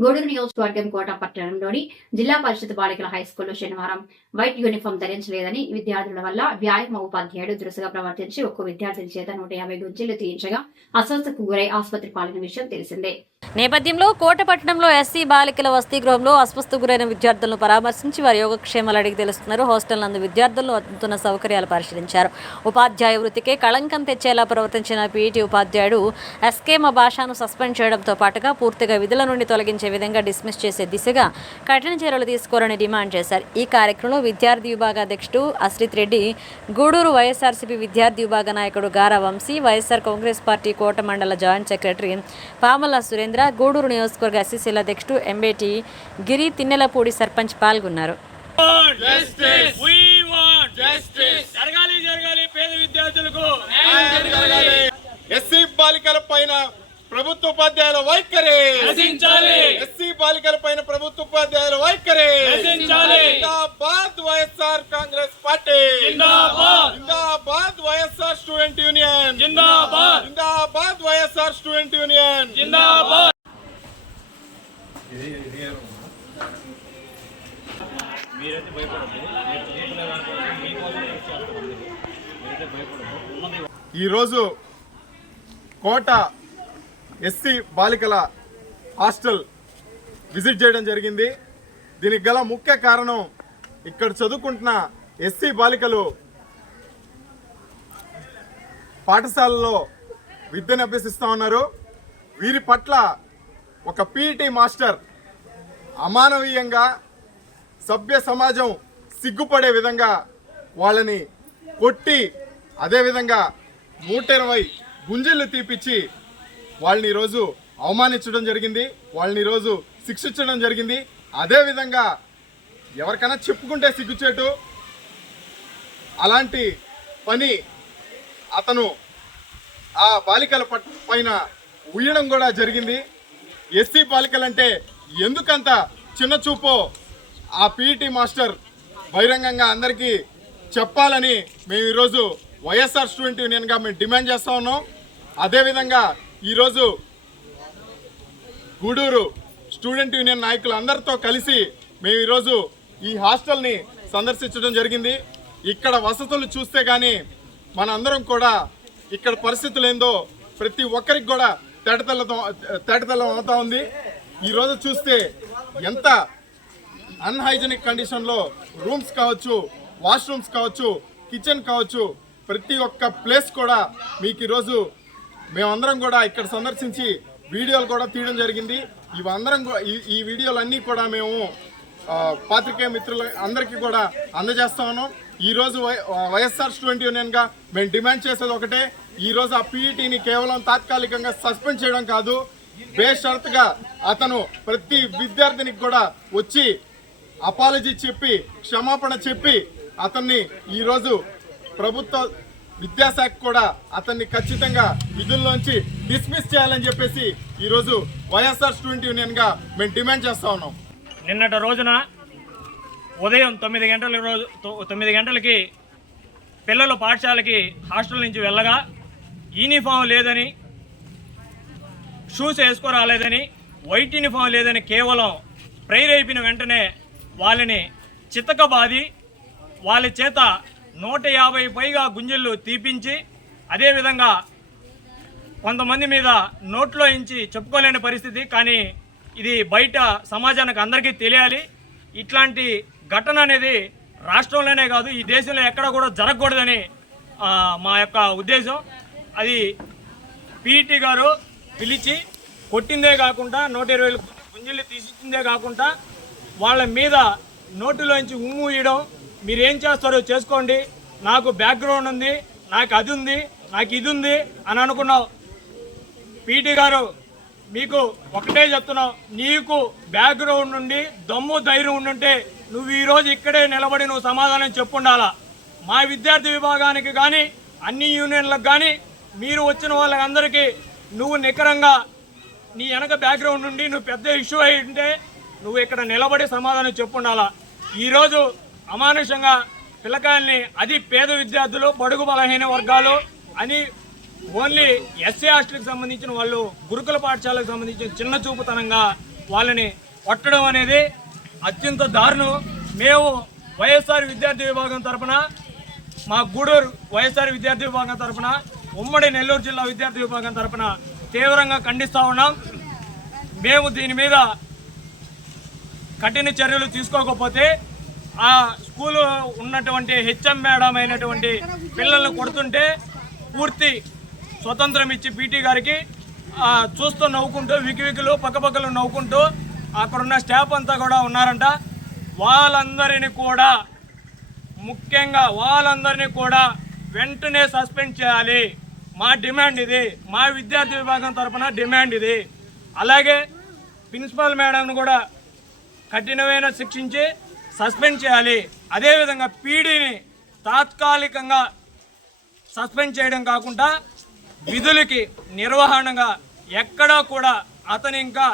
గూడూరు నియోజకవర్గం కోట పట్టణంలోని జిల్లా పరిషత్ బాలికల హై స్కూల్లో శనివారం వైట్ యూనిఫామ్ ధరించలేదని విద్యార్థుల వల్ల వ్యాయామ ఉపాధ్యాయుడు దురుసుగా ప్రవర్తించి ఒక్కో విద్యార్థిని చేత నూట యాభై గుంజీలు తీయించగా అస్వస్థకు గురై ఆసుపత్రి పాలన విషయం తెలిసిందే. నేపథ్యంలో కోటపట్నంలో ఎస్సీ బాలికల వసతి గృహంలో అస్వస్థ గురైన విద్యార్థులను పరామర్శించి వారి యోగక్షేమాలు అడిగి తెలుస్తున్నారు. హాస్టల్ నందు విద్యార్థులను అందుతున్న సౌకర్యాలు పరిశీలించారు. ఉపాధ్యాయ వృత్తికే కళంకం తెచ్చేలా ప్రవర్తించిన పీఈటీ ఉపాధ్యాయుడు ఎస్కేమ భాషను సస్పెండ్ చేయడంతో పాటుగా పూర్తిగా విధుల నుండి తొలగించే విధంగా డిస్మిస్ చేసే దిశగా కఠిన చర్యలు తీసుకోవాలని డిమాండ్ చేశారు. ఈ కార్యక్రమంలో విద్యార్థి విభాగ అధ్యక్షుడు అశ్రిత్ రెడ్డి గూడూరు వైఎస్ఆర్సీపీ విద్యార్థి విభాగ నాయకుడు గారా వంశీ వైఎస్ఆర్ కాంగ్రెస్ పార్టీ కోట మండల జాయింట్ సెక్రటరీ పామల సురేంద్ర గూడూరు నియోజకవర్గ ఎస్సీసీల అధ్యక్షుడు ఎంబేటి గిరి తిన్నెలపూడి సర్పంచ్ పాల్గొన్నారు. జస్టిస్ వి వాంట్ జస్టిస్ జరగాలి జరగాలి పేద విద్యార్థులకు ఎస్సీ బాలికల పైన ప్రభుత్వ ఉపాధ్యాయుల వైఖరి. నశించాలి. ఎస్సీ బాలికల పైన ప్రభుత్వ ఉపాధ్యాయుల వైఖరి. నశించాలి. జిందాబాద్ వైఎస్ఆర్ కాంగ్రెస్ పార్టీ. జిందాబాద్. జిందాబాద్ వైఎస్ఆర్ స్టూడెంట్ యూనియన్ జిందాబాద్ జిందాబాద్ వైఎస్ఆర్ స్టూడెంట్ యూనియన్ జిందాబాద్ ఈరోజు కోట ఎస్సీ బాలికల హాస్టల్ విజిట్ చేయడం జరిగింది. దీనికి గల ముఖ్య కారణం ఇక్కడ చదువుకుంటున్న ఎస్సీ బాలికలు పాఠశాలలో విద్యను అభ్యసిస్తూ ఉన్నారు. వీరి పట్ల ఒక పీఈటీ మాస్టర్ అమానవీయంగా సభ్య సమాజం సిగ్గుపడే విధంగా వాళ్ళని కొట్టి అదేవిధంగా నూట ఇరవై గుంజీలు తీపిచ్చి వాళ్ళని ఈరోజు అవమానించడం జరిగింది వాళ్ళని ఈరోజు శిక్షించడం జరిగింది. అదేవిధంగా ఎవరికైనా చెప్పుకుంటే సిగ్గుచేటు. అలాంటి పని అతను ఆ బాలికల పైన ఉయ్యడం కూడా జరిగింది. ఎస్సీ బాలికలంటే ఎందుకంత చిన్న చూపో ఆ పీఈటీ మాస్టర్ బహిరంగంగా అందరికీ చెప్పాలని మేము ఈరోజు వైఎస్ఆర్ స్టూడెంట్ యూనియన్గా మేము డిమాండ్ చేస్తూ ఉన్నాం. అదేవిధంగా ఈరోజు గూడూరు స్టూడెంట్ యూనియన్ నాయకులు అందరితో కలిసి మేము ఈరోజు ఈ హాస్టల్ని సందర్శించడం జరిగింది. ఇక్కడ వసతులు చూస్తే కానీ మనందరం కూడా ఇక్కడ పరిస్థితులు ఏందో ప్రతి ఒక్కరికి కూడా తేటతెల్లతో తేటతెల్లం అవుతా ఉంది. ఈరోజు చూస్తే ఎంత అన్హైజెనిక్ కండిషన్లో రూమ్స్ కావచ్చు వాష్రూమ్స్ కావచ్చు కిచెన్ కావచ్చు ప్రతి ఒక్క ప్లేస్ కూడా మీకు ఈరోజు మేమందరం కూడా ఇక్కడ సందర్శించి వీడియోలు కూడా తీయడం జరిగింది. ఇవందరం ఈ వీడియోలన్నీ కూడా మేము పాత్రికేయ మిత్రుల అందరికీ కూడా అందజేస్తా ఉన్నాం. ఈరోజు వై వైఎస్ఆర్ స్టూడెంట్ యూనియన్గా మేము డిమాండ్ చేసేది ఒకటే. ఈరోజు ఆ పీఈటీని కేవలం తాత్కాలికంగా సస్పెండ్ చేయడం కాదు బేషరత్గా అతను ప్రతి విద్యార్థినికి కూడా వచ్చి అపాలజీ చెప్పి క్షమాపణ చెప్పి అతన్ని ఈరోజు ప్రభుత్వ విద్యాశాఖ కూడా అతన్ని ఖచ్చితంగా విధుల్లోంచి డిస్మిస్ చేయాలని చెప్పేసి ఈరోజు వైఎస్ఆర్ స్టూడెంట్ యూనియన్గా మేము డిమాండ్ చేస్తూ ఉన్నాం. నిన్నటి రోజున ఉదయం తొమ్మిది గంటల రోజు తొ- తొమ్మిది గంటలకి పిల్లలు పాఠశాలకి హాస్టల్ నుంచి వెళ్ళగా యూనిఫామ్ లేదని షూస్ వేసుకోరాలేదని వైట్ యూనిఫామ్ లేదని కేవలం ప్రేరేపిన అయిపోయిన వెంటనే వాళ్ళని చితకబాది వాళ్ళ చేత నూట యాభై పైగా గుంజళ్ళు తీపించి అదేవిధంగా కొంతమంది మీద నోట్లో ఇంచి చెప్పుకోలేని పరిస్థితి. కానీ ఇది బయట సమాజానికి అందరికీ తెలియాలి. ఇట్లాంటి ఘటన అనేది రాష్ట్రంలోనే కాదు ఈ దేశంలో ఎక్కడ కూడా జరగకూడదని మా యొక్క ఉద్దేశం. అది పీఈటీ గారు పిలిచి కొట్టిందే కాకుండా నూట ఇరవై గుంజీలు తీసిచ్చిందే కాకుండా వాళ్ళ మీద నోటిలోంచి ఉమ్ము ఇయడం మీరు ఏం చేస్తారో చేసుకోండి. నాకు బ్యాక్గ్రౌండ్ ఉంది నాకు అది ఉంది నాకు ఇది ఉంది అని అనుకున్నావు. పీటీ గారు మీకు ఒకటే చెప్తున్నావు నీకు బ్యాక్గ్రౌండ్ నుండి దమ్ము ధైర్యం ఉండుంటే నువ్వు ఈరోజు ఇక్కడే నిలబడి నువ్వు సమాధానం చెప్పుండాలా? మా విద్యార్థి విభాగానికి కానీ అన్ని యూనియన్లకు కానీ మీరు వచ్చిన వాళ్ళందరికీ నువ్వు నికరంగా నీ వెనక బ్యాక్గ్రౌండ్ నుండి నువ్వు పెద్ద ఇష్యూ అయి ఉంటే నువ్వు ఇక్కడ నిలబడి సమాధానం చెప్పుండాలా? ఈరోజు అమానుషంగా పిల్లకాయల్ని అది పేద విద్యార్థులు బడుగు బలహీన వర్గాలు అని ఓన్లీ ఎస్సీ హాస్టల్కి సంబంధించిన వాళ్ళు గురుకుల పాఠశాలకు సంబంధించిన చిన్న చూపుతనంగా వాళ్ళని కొట్టడం అనేది అత్యంత దారుణం. మేము వైఎస్ఆర్ విద్యార్థి విభాగం తరఫున మా గూడూరు వైఎస్ఆర్ విద్యార్థి విభాగం తరపున ఉమ్మడి నెల్లూరు జిల్లా విద్యార్థి విభాగం తరఫున తీవ్రంగా ఖండిస్తూ ఉన్నాం. మేము దీని మీద కఠిన చర్యలు తీసుకోకపోతే ఆ స్కూలు ఉన్నటువంటి హెచ్ఎం మేడం అయినటువంటి పిల్లల్ని కొడుతుంటే పూర్తి స్వతంత్రం ఇచ్చి పీటీ గారికి చూస్తూ నవ్వుకుంటూ వికివికిలు పక్కపక్కలు నవ్వుకుంటూ అక్కడున్న స్టాఫ్ అంతా కూడా ఉన్నారంట. వాళ్ళందరినీ కూడా ముఖ్యంగా వాళ్ళందరినీ కూడా వెంటనే సస్పెండ్ చేయాలి. మా డిమాండ్ ఇది. మా విద్యార్థి విభాగం తరపున డిమాండ్ ఇది. అలాగే ప్రిన్సిపల్ మేడంను కూడా కఠినమైన శిక్షించి సస్పెండ్ చేయాలి. అదేవిధంగా పీడీని తాత్కాలికంగా సస్పెండ్ చేయడం కాకుండా విధులకి నిర్వహణగా ఎక్కడా కూడా అతని ఇంకా